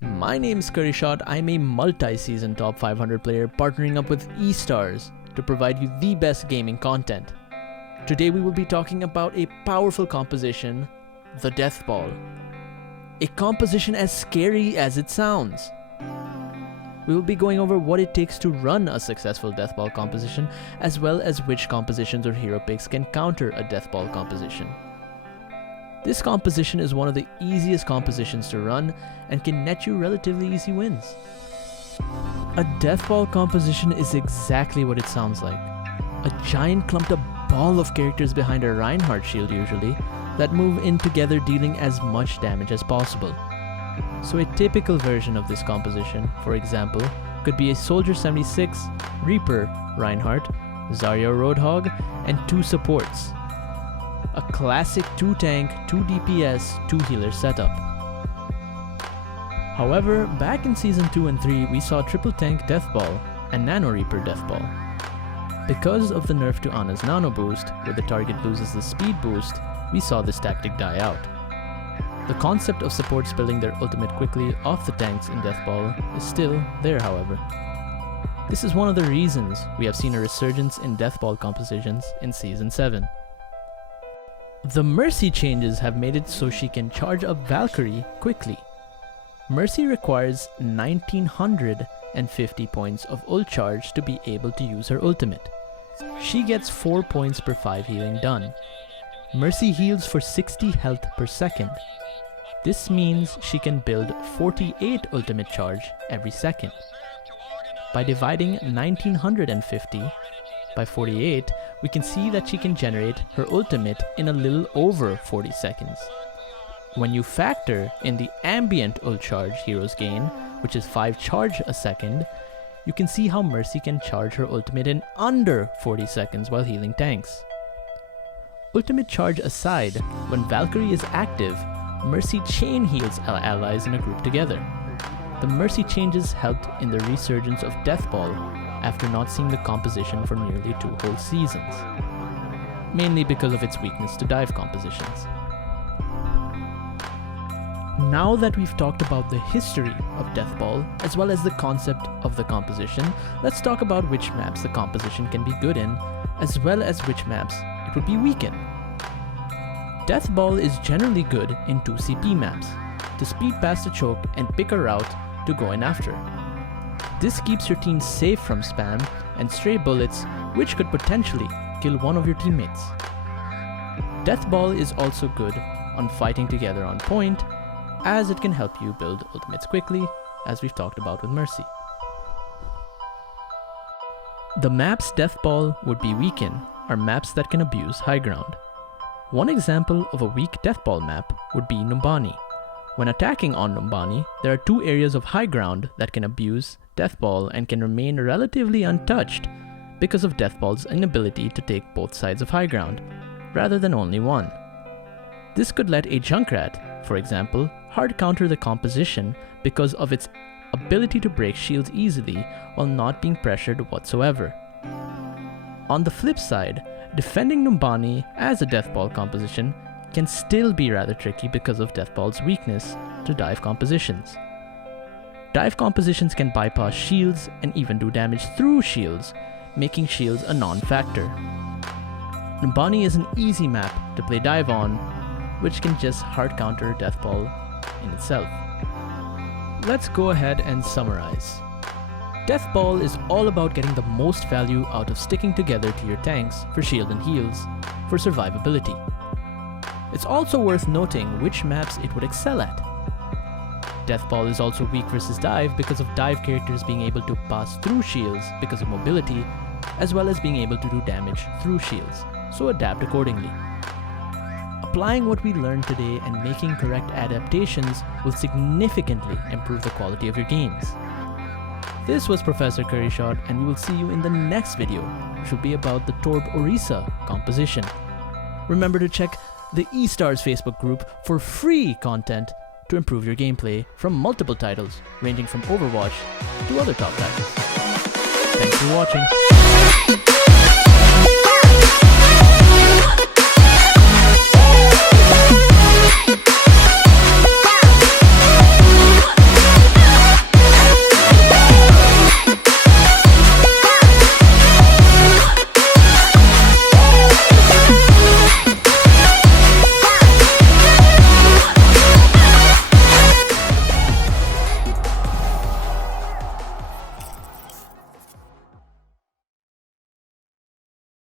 My name's Curryshot. I'm a multi-season top 500 player partnering up with eStars to provide you the best gaming content. Today we will be talking about a powerful composition, the Death Ball. A composition as scary as it sounds. We will be going over what it takes to run a successful Death Ball composition, as well as which compositions or hero picks can counter a Death Ball composition. This composition is one of the easiest compositions to run and can net you relatively easy wins. A Death Ball composition is exactly what it sounds like. A giant clumped up ball of characters behind a Reinhardt shield usually, that move in together dealing as much damage as possible. So a typical version of this composition, for example, could be a Soldier 76, Reaper, Reinhardt, Zarya Roadhog, and 2 supports. A classic 2 tank, 2 DPS, 2 healer setup. However, back in Season 2 and 3 we saw Triple Tank Death Ball and Nano Reaper Death Ball. Because of the nerf to Ana's Nano Boost, where the target loses the speed boost, we saw this tactic die out. The concept of supports building their ultimate quickly off the tanks in Death Ball is still there, however. This is one of the reasons we have seen a resurgence in Death Ball compositions in Season 7. The Mercy changes have made it so she can charge up Valkyrie quickly. Mercy requires 1950 points of ult charge to be able to use her ultimate. She gets 4 points per 5 healing done. Mercy heals for 60 health per second. This means she can build 48 ultimate charge every second. By dividing 1950 by 48, we can see that she can generate her ultimate in a little over 40 seconds. When you factor in the ambient ult charge heroes gain, which is 5 charge a second, you can see how Mercy can charge her ultimate in under 40 seconds while healing tanks. Ultimate charge aside, when Valkyrie is active, Mercy chain heals allies in a group together. The Mercy changes helped in the resurgence of Death Ball after not seeing the composition for nearly 2 whole seasons, mainly because of its weakness to dive compositions. Now that we've talked about the history of Death Ball, as well as the concept of the composition, let's talk about which maps the composition can be good in, as well as which maps it would be weak in. Death Ball is generally good in 2 CP maps, to speed past a choke and pick a route to go in after. This keeps your team safe from spam and stray bullets, which could potentially kill one of your teammates. Death Ball is also good on fighting together on point, as it can help you build ultimates quickly, as we've talked about with Mercy. The maps Death Ball would be weak in are maps that can abuse high ground. One example of a weak Death Ball map would be Numbani. When attacking on Numbani, there are 2 areas of high ground that can abuse Death Ball and can remain relatively untouched because of Death Ball's inability to take both sides of high ground, rather than only one. This could let a Junkrat, for example, hard counter the composition because of its ability to break shields easily while not being pressured whatsoever. On the flip side, defending Numbani as a Death Ball composition can still be rather tricky because of Death Ball's weakness to dive compositions. Dive compositions can bypass shields and even do damage through shields, making shields a non-factor. Numbani is an easy map to play dive on, which can just hard counter Death Ball in itself. Let's go ahead and summarize. Death Ball is all about getting the most value out of sticking together to your tanks for shield and heals for survivability. It's also worth noting which maps it would excel at. Death Ball is also weak versus dive because of dive characters being able to pass through shields because of mobility, as well as being able to do damage through shields, so adapt accordingly. Applying what we learned today and making correct adaptations will significantly improve the quality of your games. This was Professor Curryshot, and we will see you in the next video, which will be about the Torb Orisa composition. Remember to check the eStars Facebook group for free content to improve your gameplay from multiple titles, ranging from Overwatch to other top titles. Thanks for watching.